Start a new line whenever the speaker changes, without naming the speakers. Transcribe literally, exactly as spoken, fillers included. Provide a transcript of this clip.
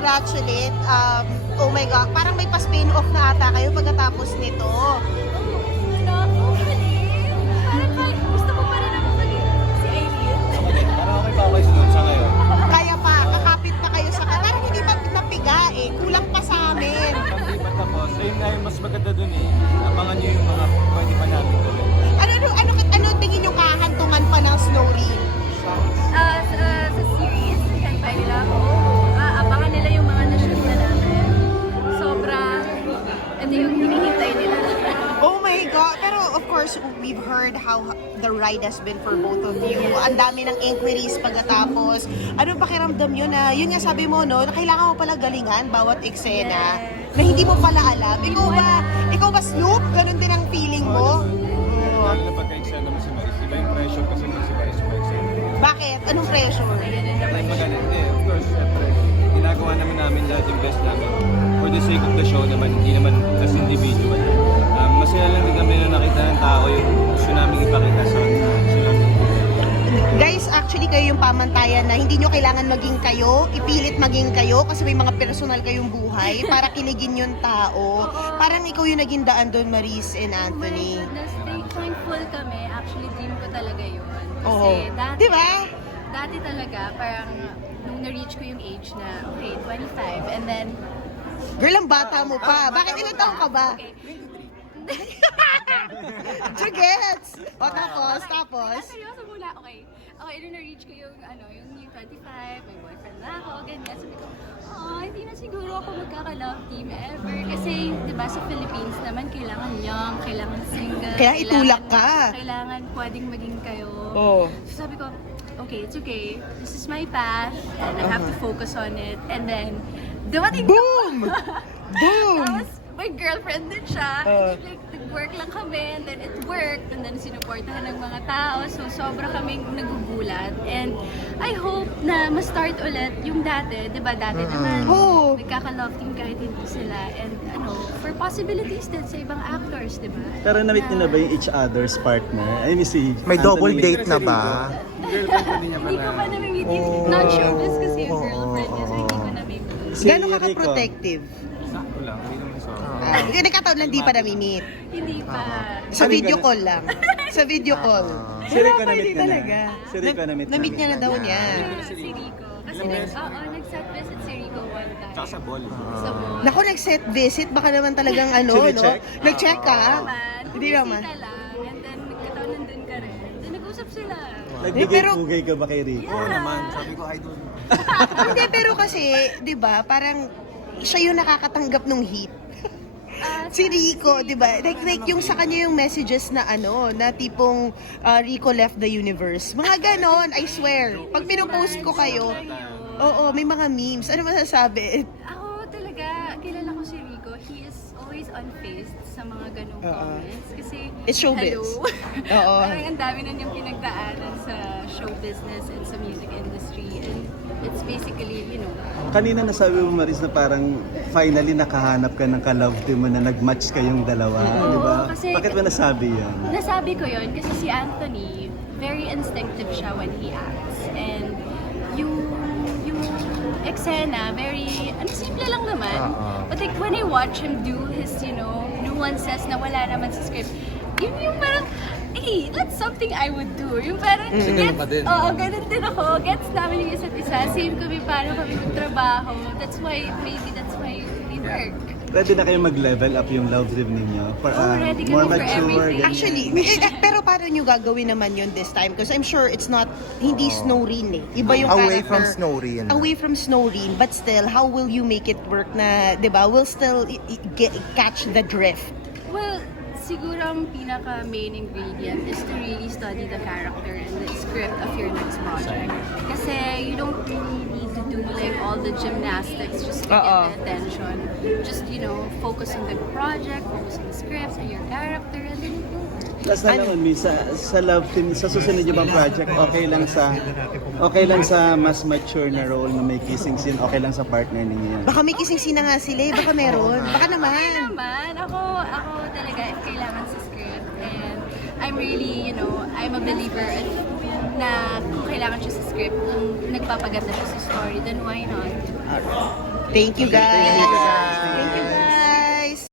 congratulate. Um, oh my God, parang may pa-spin off na ata kayo pagkatapos nito.
Gusto ko pa rin ako maging si Aileen.
Parang okay pa ako kayo sa ngayon.
Kaya pa, kakapit pa kayo sa kanya. Parang hindi pa napiga eh. Kulang pa sa amin.
Hindi pa tapos. Ayun nga yung mas maganda dun eh. Abangan nyo yung mga pwede pa namin gawin.
Ano, ano, ano, ano tingin nyo kahantungan pa ng Snow Reel?
Ah, sa, sa series, yan pa nila ako. Ah, abangan nila yung mga na-shoot na namin. Sobra, ito yung hinihintay nila.
Oh my God! Pero of course, we've heard how the ride has been for both of you. Ang dami ng inquiries pagkatapos. Ano pakiramdam yun na, yun nga sabi mo, no, na kailangan mo pala galingan bawat eksena na hindi mo pala alam. Ikaw ba, ikaw ba Snoop? Ganun din ang feeling mo?
Lalo na pagka-eksena mo si Maris. Iba yung pressure kasi kung si Maris pa eksena.
Bakit? Anong pressure?
Ayan na naman siya.
Magaling. Hindi, of course, syempre. Ginagawa naman namin lahat yung best namin. For the sake of the show naman, hindi naman as individual. Um, masaya lang din kami na nakita ng tao yung gusto namin ipakita sa kanila. Gusto namin
Guys, actually kayo yung pamantayan na hindi nyo kailangan maging kayo, ipilit maging kayo kasi may mga personal kayong buhay para kiligin yung tao. Parang ikaw yung naging daan doon, Maris and Anthony.
Oh my goodness, thank- thankful kami. Actually, dream ko talaga yun. Kasi
Oo.
dati,
Di ba?
dati talaga, parang nung na-reach ko yung age na, okay, twenty-five, and then,
Girl, ang bata mo pa. Bakit ilang taong ka ba?
okay,
Gets! O tapos, tapos.
Ah, seryoso muna, okay. Okay, nung na-reach ko yung, ano, yung, yung twenty-five, may boyfriend na ako, ganyan. Sabi ko, oh, hindi na siguro ako magkaka-love team ever. Kasi, di ba, sa Philippines naman, kailangan young, kailangan single.
Kaya
kailangan-
itulak ka.
Kailangan pwedeng maging kayo.
Oh.
So sabi ko, okay, it's okay. This is my path, and I have to focus on it. And then, dumating
Boom! Boom!
Tapos, may girlfriend din siya.
Uh.
And then, like, nag-work lang kami, and then it worked, and then sinuportahan ng mga tao. So, sobra kaming nagugulat. And I hope na ma-start ulit yung dati. Di ba, dati naman,
Oo.
nagkaka-love team kahit hindi sila. And ano, for possibilities din sa ibang actors, di ba?
Pero na-meet niyo na ba yung each other's partner? I mean, si
May double
Anthony.
date na ba?
girlfriend pa din niya
Hindi ko pa namimit.
Oh.
Not showbiz kasi yung girlfriend niya, so hindi ko namimit.
Si
Gano'n ka
Rico.
ka-protective?
sakto lang. Hindi naman so.
Ah, uh, nagkataon lang di pa nami-meet.
Hindi pa.
Sa
Ano
video
yung
call lang. Sa video call.
Si Rico
Wala pa,
na-meet
hindi
niya na.
talaga.
Si Rico na-meet
Na-meet
na.
niya na daw niya.
Ah, si Rico. Kasi nag, oo, nag-set visit si Rico one time.
Tsaka sa ball.
Sa mall.
Naku, nag-set visit. Baka naman talagang ano, no?
Sine-check?
Nag-check ka?
Naman,
Hindi naman.
bumisita lang, and then nagkataon nandun ka rin. Then nag-usap sila.
Nagbigay-pugay ka ba kay Rico?
Oo naman. Sabi ko, idol.
Hindi, pero kasi, di ba, parang siya yung nakakatanggap ng hit.
Ah,
Si Rico, di ba? Like, like yung sa kanya yung messages na ano, na tipong uh, Rico left the universe. Mga ganon, I swear. Pag pinupost ko kayo, oo, may mga memes. Ano masasabi?
Ako talaga, kilala ko si Rico. He is always unfazed sa mga ganong
Oo.
comments. Kasi,
It's showbiz.
hello.
Oo.
Parang ang dami na niyang pinagdaanan sa show business and sa music industry. And it's basically, you know,
Kanina nasabi mo, Maris, na parang finally nakahanap ka ng ka-love team mo na nag-match kayong dalawa,
Oo,
di ba?
kasi-
Bakit mo nasabi yan?
nasabi ko yon kasi si Anthony, very instinctive siya when he acts. And yung, yung eksena, very, ano, simple lang naman.
Oo.
But like, when I watch him do his, you know, nuances na wala naman sa script, yun yung parang, hey, that's something I would do. Yung parang, gets,
pa din.
oo, ganun din ako. Gets namin yung isa't isa. Same kami, paano kami magtrabaho. That's why, maybe that's why we work.
Ready na kayo mag-level up yung love team ninyo? For,
Oh,
uh,
ready kami
more
for
mature,
everything.
ganyan.
Actually, eh, eh, pero paano nyo gagawin naman yun this time? Because I'm sure it's not, hindi Snow Reen eh. Iba yung
Away
character.
from Snow Reen.
Away from Snow Reen. But still, how will you make it work na, di ba, will still i- i- get, catch the drift?
Well, siguro ang pinaka-main ingredient is to really study the character and the script of your next project. Kasi you don't really need to do like all the gymnastics just to
Oo.
get the attention. Just, you know, focus on the project, focus on the script, on your character, and then you go.
Last na lang, Mi, sa, sa love team, sa susunod yung bang project, okay lang sa okay lang sa mas mature na role na may kissing scene, okay lang sa partner ninyo yan.
Baka may kissing scene na nga sila eh. Baka meron. Baka naman.
Naman, ako, ako talaga if kailangan sa script, and I'm really, you know, I'm a believer at, na kung kailangan siya sa script, kung nagpapaganda siya sa story, then why not?
Thank you, guys.
Thank you, guys.